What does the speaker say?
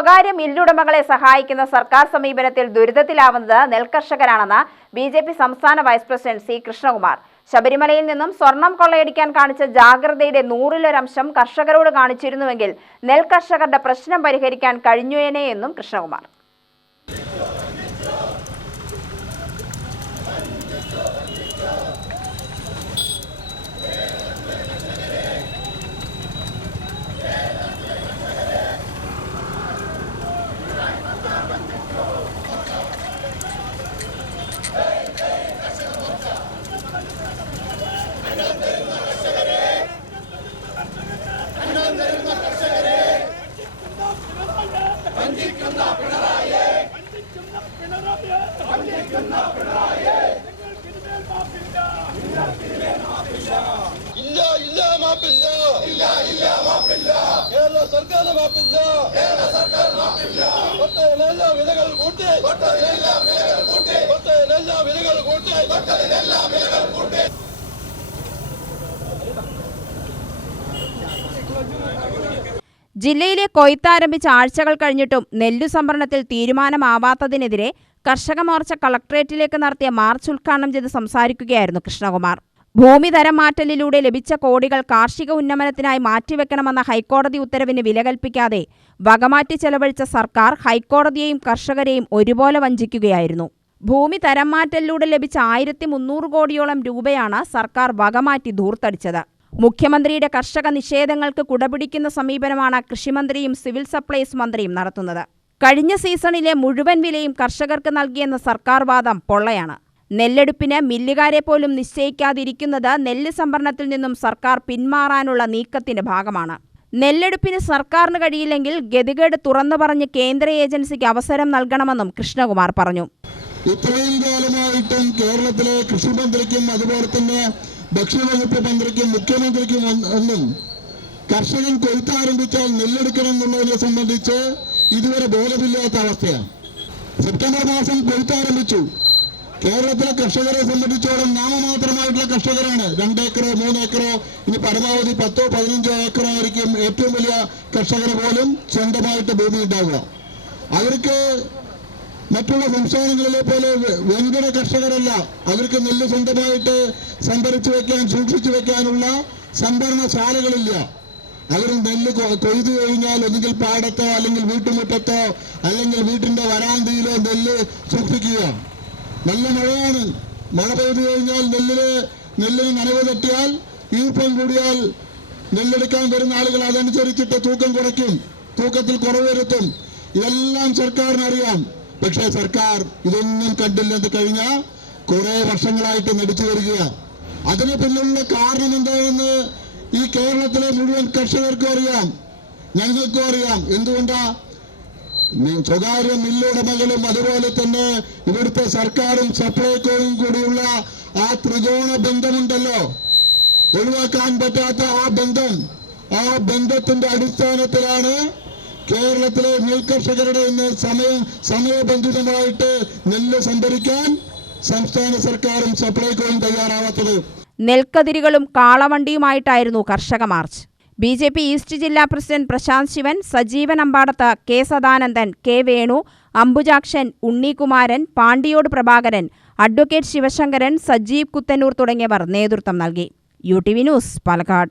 സ്വകാര്യ മില്ലുടമകളെ സഹായിക്കുന്ന സർക്കാർ സമീപനത്തിൽ ദുരിതത്തിലാവുന്നത് നെൽകർഷകരാണെന്ന് ബി ജെ പി സംസ്ഥാന വൈസ് പ്രസിഡന്റ് സി കൃഷ്ണകുമാർ. ശബരിമലയിൽ നിന്നും സ്വർണം കൊള്ളയടിക്കാൻ കാണിച്ച ജാഗ്രതയുടെ നൂറിലൊരംശം കർഷകരോട് കാണിച്ചിരുന്നുവെങ്കിൽ നെൽകർഷകരുടെ പ്രശ്നം പരിഹരിക്കാൻ കഴിഞ്ഞുവേനെ എന്നും കൃഷ്ണകുമാർ ഇല്ല ഇല്ല മാപ്പില്ല. ഇല്ല ഇല്ല മാപ്പില്ല. കേരള സർക്കാർ മാപ്പില്ല. കേരള സർക്കാർ മാപ്പില്ല. വിലകൾ കൂട്ടി. വിലകൾ കൂട്ടി. വിലകൾ കൂട്ടി. വിലകൾ കൂട്ടി. ജില്ലയിലെ കൊയ്ത്താരംഭിച്ച ആഴ്ചകൾ കഴിഞ്ഞിട്ടും നെല്ലു സംഭരണത്തിൽ തീരുമാനമാവാത്തതിനെതിരെ കർഷക മോർച്ച കളക്ട്രേറ്റിലേക്ക് നടത്തിയ മാർച്ച് ഉദ്ഘാടനം ചെയ്ത് സംസാരിക്കുകയായിരുന്നു കൃഷ്ണകുമാർ. ഭൂമി തരം മാറ്റലിലൂടെ ലഭിച്ച കോടികൾ കാർഷിക ഉന്നമനത്തിനായി മാറ്റിവെക്കണമെന്ന ഹൈക്കോടതി ഉത്തരവിന് വില കൽപ്പിക്കാതെ വകമാറ്റി ചെലവഴിച്ച സർക്കാർ ഹൈക്കോടതിയെയും കർഷകരെയും ഒരുപോലെ വഞ്ചിക്കുകയായിരുന്നു. ഭൂമി തരം മാറ്റലിലൂടെ ലഭിച്ച ആയിരത്തി മുന്നൂറ് കോടിയോളം രൂപയാണ് സർക്കാർ വകമാറ്റി ധൂർത്തടിച്ചത്. മുഖ്യമന്ത്രിയുടെ കർഷക നിഷേധങ്ങൾക്ക് കുടപിടിക്കുന്ന സമീപനമാണ് കൃഷിമന്ത്രിയും സിവിൽ സപ്ലൈസ് മന്ത്രിയും നടത്തുന്നത്. കഴിഞ്ഞ സീസണിലെ മുഴുവൻ വിലയും കർഷകർക്ക് നൽകിയെന്ന സർക്കാർ വാദം പൊള്ളയാണ്. നെല്ലെടുപ്പിന് മില്ലുകാരെ പോലും നിശ്ചയിക്കാതിരിക്കുന്നത് നെല്ല് സംഭരണത്തിൽ നിന്നും സർക്കാർ പിന്മാറാനുള്ള നീക്കത്തിന്റെ ഭാഗമാണ്. നെല്ലെടുപ്പിന് സർക്കാരിന് കഴിയില്ലെങ്കിൽ ഗതികേട് തുറന്നു പറഞ്ഞ് കേന്ദ്ര ഏജൻസിക്ക് അവസരം നൽകണമെന്നും കൃഷ്ണകുമാർ പറഞ്ഞു. ഇത്രയും കാലമായിട്ടും കേരളത്തിലെ കൃഷി മന്ത്രിക്കും അതുപോലെ തന്നെ ഭക്ഷ്യവകുപ്പ് മന്ത്രിക്കും മുഖ്യമന്ത്രിക്കും ഒന്നും കർഷകൻ കൊയ്ത്താരംഭിച്ചാൽ നെല്ലെടുക്കണം എന്നുള്ളതിനെ സംബന്ധിച്ച് ഇതുവരെ ബോധമില്ലാത്ത അവസ്ഥയാണ്. സെപ്റ്റംബർ മാസം കൊയ്ത്താരംഭിച്ചു കേരളത്തിലെ കർഷകരെ സംബന്ധിച്ചോളം നാമമാത്രമായിട്ടുള്ള കർഷകരാണ്. രണ്ടേക്കറോ മൂന്നേക്കറോ ഇനി പരമാവധി പത്തോ പതിനഞ്ചോ ഏക്കറോ ആയിരിക്കും ഏറ്റവും വലിയ കർഷകർ പോലും സ്വന്തമായിട്ട് ഭൂമി ഉണ്ടാവുക. അവർക്ക് മറ്റുള്ള സംസ്ഥാനങ്ങളിലെ പോലെ വെങ്കിട കർഷകരല്ല. അവർക്ക് നെല്ല് സ്വന്തമായിട്ട് സംഭരിച്ചു വെക്കാൻ സൂക്ഷിച്ചു വെക്കാനുള്ള സംഭരണശാലകളില്ല അവർ നെല്ല് കൊയ്തു കഴിഞ്ഞാൽ ഒന്നുകിൽ പാടത്തോ അല്ലെങ്കിൽ വീട്ടുമുറ്റത്തോ അല്ലെങ്കിൽ വീട്ടിന്റെ വരാന്തയിലോ നെല്ല് സൂക്ഷിക്കുക. നല്ല മഴയാണ്. മഴ പെയ്തു കഴിഞ്ഞാൽ നെല്ലിന് നെല്ലിന് നനവ് തട്ടിയാൽ ഈർപ്പം കൂടിയാൽ നെല്ലെടുക്കാൻ വരുന്ന ആളുകൾ അതനുസരിച്ചിട്ട് തൂക്കം കുറയ്ക്കും. തൂക്കത്തിൽ കുറവ് വരുത്തും. ഇതെല്ലാം സർക്കാരിന് അറിയാം പക്ഷേ സർക്കാർ ഇതൊന്നും കണ്ടില്ലെന്ന് കഴിഞ്ഞ കുറെ വർഷങ്ങളായിട്ട് നടിച്ചു വരിക അതിന് പിന്നിലുള്ള കാരണം എന്താണെന്ന് ഈ കേരളത്തിലെ മുഴുവൻ കർഷകർക്കും അറിയാം. ഞങ്ങൾക്കും അറിയാം. എന്തുകൊണ്ടാ? സ്വകാര്യ മില്ലുടമകളും അതുപോലെ തന്നെ ഇവിടുത്തെ സർക്കാരും സപ്ലൈകോയും കൂടിയുള്ള ആ ത്രികോണ ബന്ധമുണ്ടല്ലോ. ഒഴിവാക്കാൻ പറ്റാത്ത ആ ബന്ധം ആ ബന്ധത്തിന്റെ അടിസ്ഥാനത്തിലാണ് കേരളത്തിലെ നെൽകർഷകരുടെ ഇന്ന് സമയം സമയബന്ധിതമായിട്ട് നെല്ല് സംഭരിക്കാൻ സംസ്ഥാന സർക്കാരും സപ്ലൈകോയും തയ്യാറാവാത്തത്. നെൽക്കതിരുകളും കാളവണ്ടിയുമായിട്ടായിരുന്നു കർഷക march. B J P east ജില്ലാ president Prashanth Sivan Sajeevan Ambadath K Sadanandan K Venu Ambujakshan Unnikumaran Pandiyode Prabhakaran advocate Sivasankaran Sajeev Kuthannur തുടങ്ങിയവർ നേതൃത്വം നൽകി. U T V news Palakkad.